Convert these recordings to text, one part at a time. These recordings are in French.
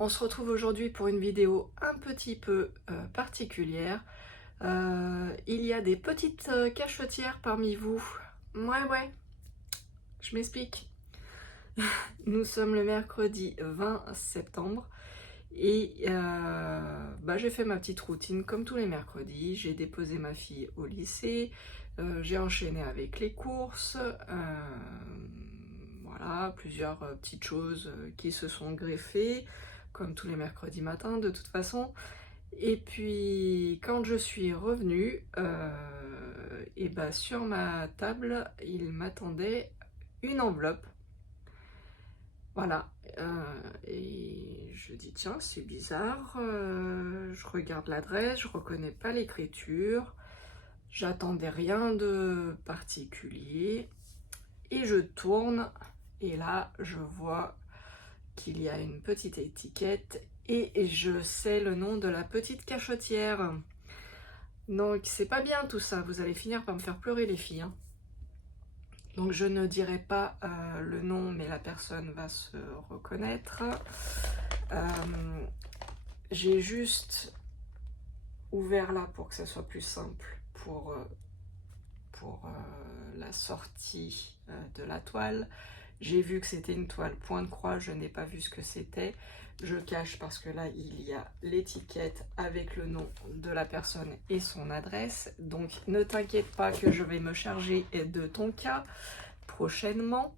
On se retrouve aujourd'hui pour une vidéo un petit peu particulière. Il y a des petites cachetières parmi vous. Ouais, je m'explique. Nous sommes le mercredi 20 septembre et j'ai fait ma petite routine comme tous les mercredis. J'ai déposé ma fille au lycée, j'ai enchaîné avec les courses, voilà, plusieurs petites choses qui se sont greffées, comme tous les mercredis matins de toute façon. Et puis quand je suis revenue, sur ma table, il m'attendait une enveloppe. Voilà, et je dis tiens, c'est bizarre, je regarde l'adresse, je reconnais pas l'écriture, j'attendais rien de particulier, et je tourne, et là je vois qu'il y a une petite étiquette, et je sais le nom de la petite cachetière. Donc c'est pas bien tout ça, vous allez finir par me faire pleurer les filles, hein. Donc je ne dirai pas le nom, mais la personne va se reconnaître. J'ai juste ouvert là pour que ça soit plus simple pour la sortie de la toile. J'ai vu que c'était une toile point de croix, je n'ai pas vu ce que c'était. Je cache parce que là il y a l'étiquette avec le nom de la personne et son adresse. Donc ne t'inquiète pas que je vais me charger de ton cas prochainement.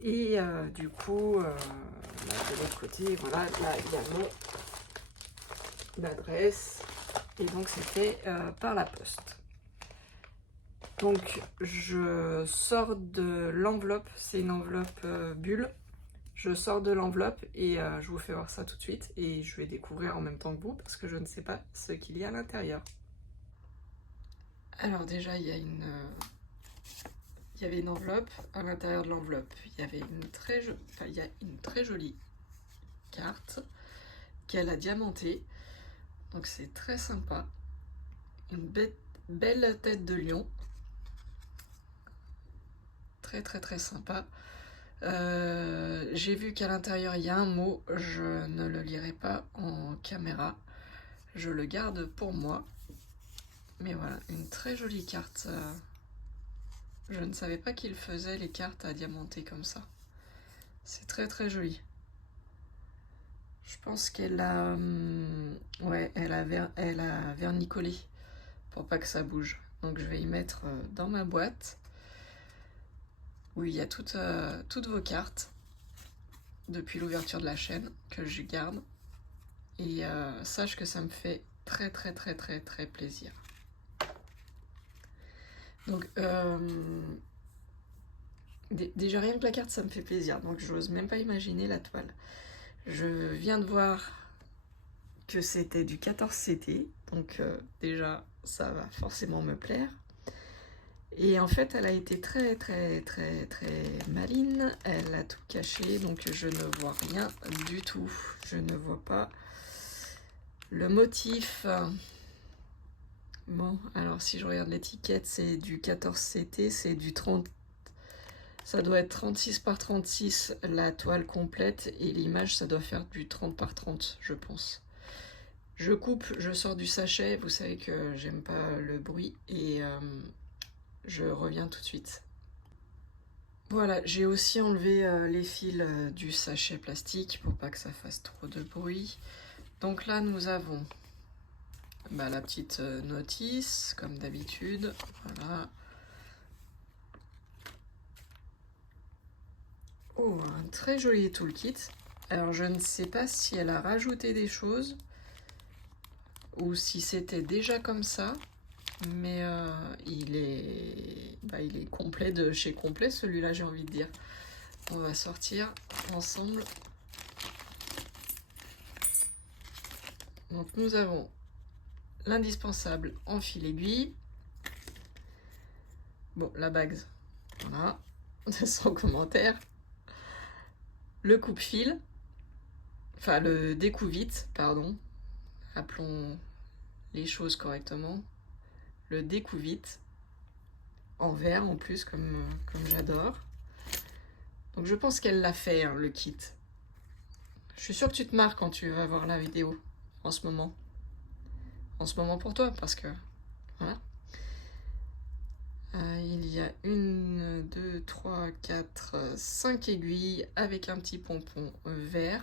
Et du coup, de l'autre côté, voilà, là il y a mon adresse. Et donc c'était par la poste. Donc je sors de l'enveloppe, c'est une enveloppe bulle. Je sors de l'enveloppe et je vous fais voir ça tout de suite. Et je vais découvrir en même temps que vous parce que je ne sais pas ce qu'il y a à l'intérieur. Alors déjà, il y avait une enveloppe. À l'intérieur de l'enveloppe, il y avait une très jolie carte qu'elle a diamantée. Donc c'est très sympa. Une belle tête de lion. Très sympa. J'ai vu qu'à l'intérieur il y a un mot, je ne le lirai pas en caméra, je le garde pour moi. Mais voilà, une très jolie carte. Je ne savais pas qu'il faisait les cartes à diamanter comme ça. C'est très joli. Je pense qu'elle a, elle a vernicolé pour pas que ça bouge. Donc je vais y mettre dans ma boîte où il y a toutes vos cartes depuis l'ouverture de la chaîne que je garde. Et sache que ça me fait très plaisir. Donc déjà rien que la carte ça me fait plaisir, donc j'ose même pas imaginer la toile. Je viens de voir que c'était du 14CT, donc déjà ça va forcément me plaire. Et en fait elle a été très maline, elle a tout caché, donc je ne vois rien du tout. Je ne vois pas le motif. Bon, alors si je regarde l'étiquette, c'est du 14CT, c'est du 30, ça doit être 36 par 36 la toile complète, et l'image ça doit faire du 30 par 30 je pense. Je coupe, je sors du sachet, vous savez que j'aime pas le bruit, et je reviens tout de suite. Voilà, j'ai aussi enlevé les fils du sachet plastique pour pas que ça fasse trop de bruit. Donc là nous avons la petite notice comme d'habitude, voilà. Oh, un très joli toolkit. Alors je ne sais pas si elle a rajouté des choses ou si c'était déjà comme ça, mais il est complet de chez complet celui-là, j'ai envie de dire. On va sortir ensemble. Donc nous avons l'indispensable en fil aiguille. Bon, la bague, voilà, sans commentaire. Le coupe-fil, enfin le découvite, pardon, appelons les choses correctement. Le découvite, en verre en plus, comme j'adore. Donc je pense qu'elle l'a fait, hein, le kit. Je suis sûre que tu te marres quand tu vas voir la vidéo en ce moment. En ce moment pour toi, parce que voilà. Il y a 1, 2, 3, 4, 5 aiguilles avec un petit pompon vert.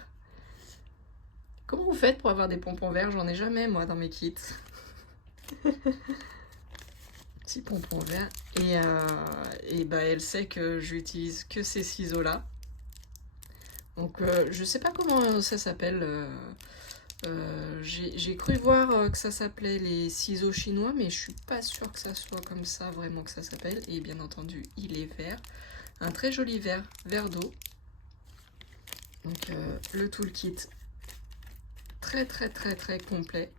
Comment vous faites pour avoir des pompons verts? J'en ai jamais moi dans mes kits. Petit pompon vert. Et bah, elle sait que j'utilise que ces ciseaux là. Donc je sais pas comment ça s'appelle. J'ai cru voir que ça s'appelait les ciseaux chinois, mais je suis pas sûre que ça soit comme ça vraiment que ça s'appelle. Et bien entendu, il est vert. Un très joli vert d'eau. Donc le toolkit très complet.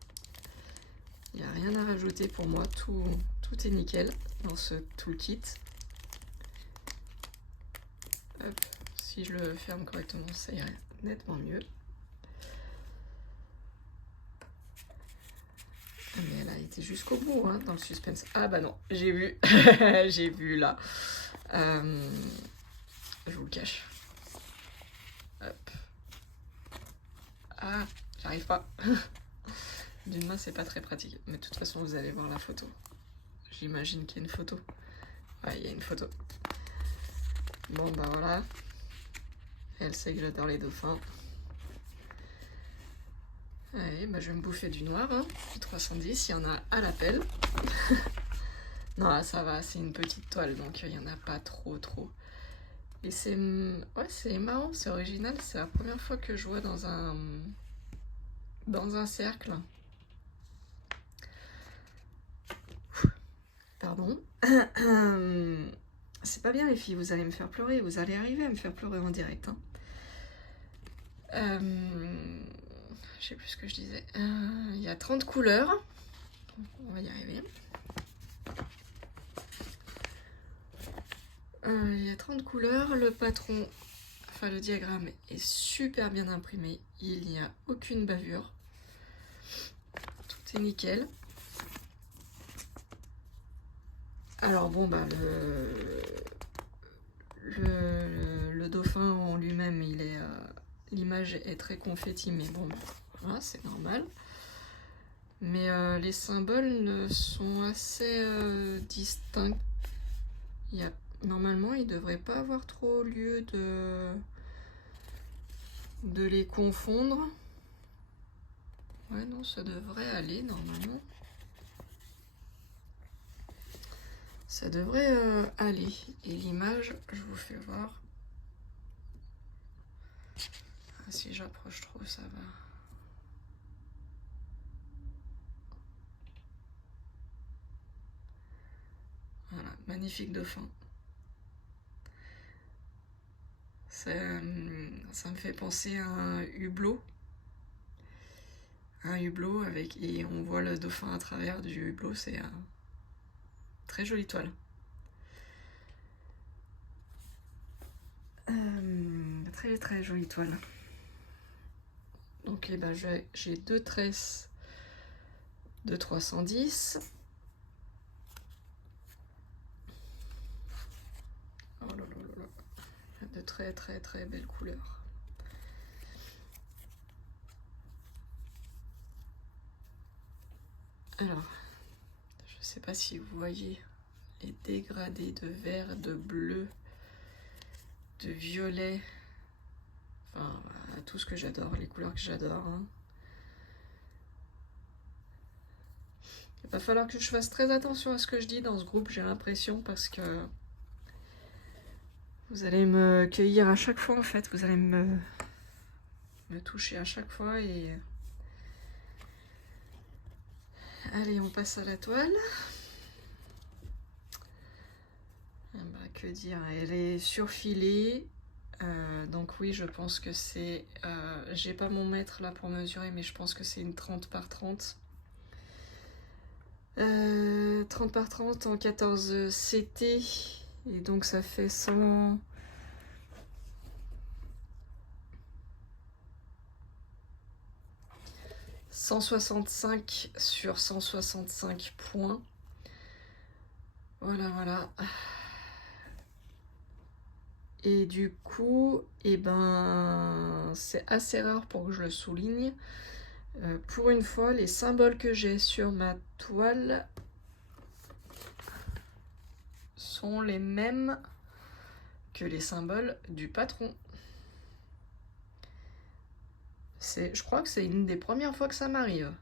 Il n'y a rien à rajouter pour moi, tout est nickel dans ce toolkit. Hop, si je le ferme correctement, ça irait nettement mieux. Ah mais elle a été jusqu'au bout hein, dans le suspense. Ah bah non, j'ai vu, j'ai vu là. Je vous le cache. Hop. Ah, j'arrive pas. D'une main, c'est pas très pratique. Mais de toute façon, vous allez voir la photo. J'imagine qu'il y a une photo. Ouais, il y a une photo. Bon, bah voilà. Elle sait que j'adore les dauphins. Allez, bah je vais me bouffer du noir. Hein. Du 310, il y en a à l'appel. Non, là, ça va, c'est une petite toile, donc il n'y en a pas trop. Et c'est ouais, c'est marrant, c'est original. C'est la première fois que je vois dans un cercle. Pardon. C'est pas bien les filles, vous allez me faire pleurer, vous allez arriver à me faire pleurer en direct. Hein. Je sais plus ce que je disais. Il y a 30 couleurs. On va y arriver. Il y a 30 couleurs. Le patron, enfin le diagramme est super bien imprimé. Il n'y a aucune bavure. Tout est nickel. Alors bon, bah le dauphin en lui-même, il est, l'image est très confetti, mais bon, voilà, c'est normal. Mais les symboles sont assez distincts. Normalement, il ne devrait pas avoir trop lieu de les confondre. Ouais, non, ça devrait aller normalement. Ça devrait aller. Et l'image, je vous fais voir. Ah, si j'approche trop, ça va. Voilà, magnifique dauphin. Ça me fait penser à un hublot. Un hublot avec, et on voit le dauphin à travers du hublot, c'est un très jolie toile. Très jolie toile. Donc ben, j'ai 2 tresses de 310. Oh là là là là. De très belles couleurs. Alors, je sais pas si vous voyez les dégradés de vert, de bleu, de violet. Enfin, voilà, tout ce que j'adore, les couleurs que j'adore. Hein. Il va falloir que je fasse très attention à ce que je dis dans ce groupe, j'ai l'impression, parce que vous allez me cueillir à chaque fois en fait, vous allez me toucher à chaque fois et... Allez, on passe à la toile. Bah, que dire, elle est surfilée. Donc oui, je pense que c'est... j'ai pas mon mètre là pour mesurer, mais je pense que c'est une 30 par 30. 30 par 30 en 14 CT. Et donc ça fait 100... 165 sur 165 points. Voilà. Et du coup, eh ben, c'est assez rare pour que je le souligne. Pour une fois, les symboles que j'ai sur ma toile sont les mêmes que les symboles du patron. Je crois que c'est une des premières fois que ça m'arrive.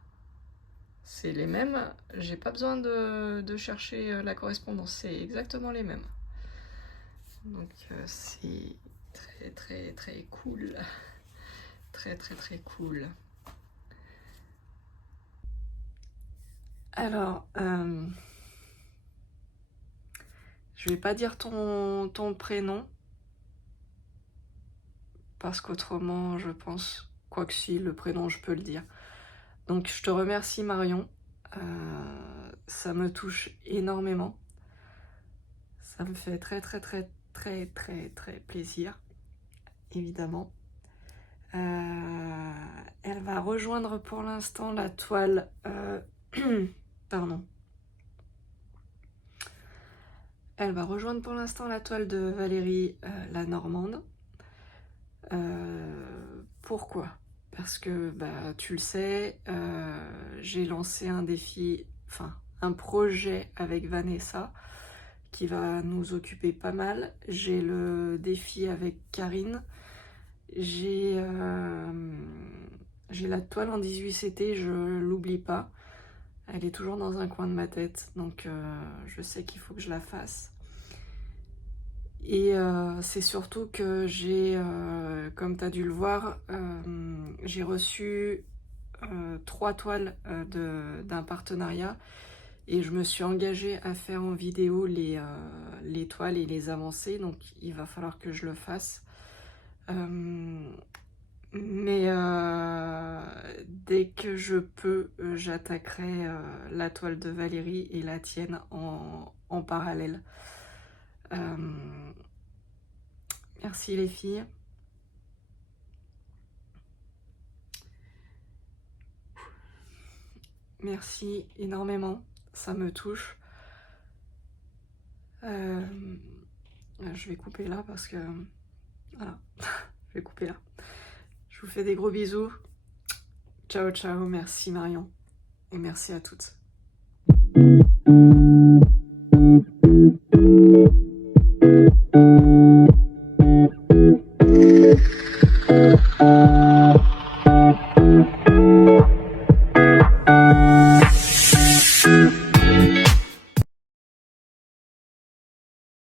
C'est les mêmes, j'ai pas besoin de chercher la correspondance, c'est exactement les mêmes. Donc c'est très très très cool. Très très très cool. Alors, je vais pas dire ton prénom, parce qu'autrement, je pense, quoi que si, le prénom, je peux le dire. Donc, je te remercie, Marion. Ça me touche énormément. Ça me fait très, très, très, très, très, très plaisir, évidemment. Elle va rejoindre pour l'instant la toile... Pardon. Elle va rejoindre pour l'instant la toile de Valérie la Normande. Pourquoi ? Parce que bah, tu le sais, j'ai lancé un défi, enfin un projet avec Vanessa qui va nous occuper pas mal. J'ai le défi avec Karine. J'ai la toile en 18CT, je l'oublie pas. Elle est toujours dans un coin de ma tête, donc je sais qu'il faut que je la fasse. Et c'est surtout que j'ai, comme tu as dû le voir, j'ai reçu 3 toiles d'un partenariat et je me suis engagée à faire en vidéo les toiles et les avancées, donc il va falloir que je le fasse. Mais dès que je peux, j'attaquerai la toile de Valérie et la tienne en parallèle. Merci les filles. Merci énormément, ça me touche. Je vais couper là parce que... Voilà, je vais couper là. Je vous fais des gros bisous. Ciao, ciao, merci Marion. Et merci à toutes.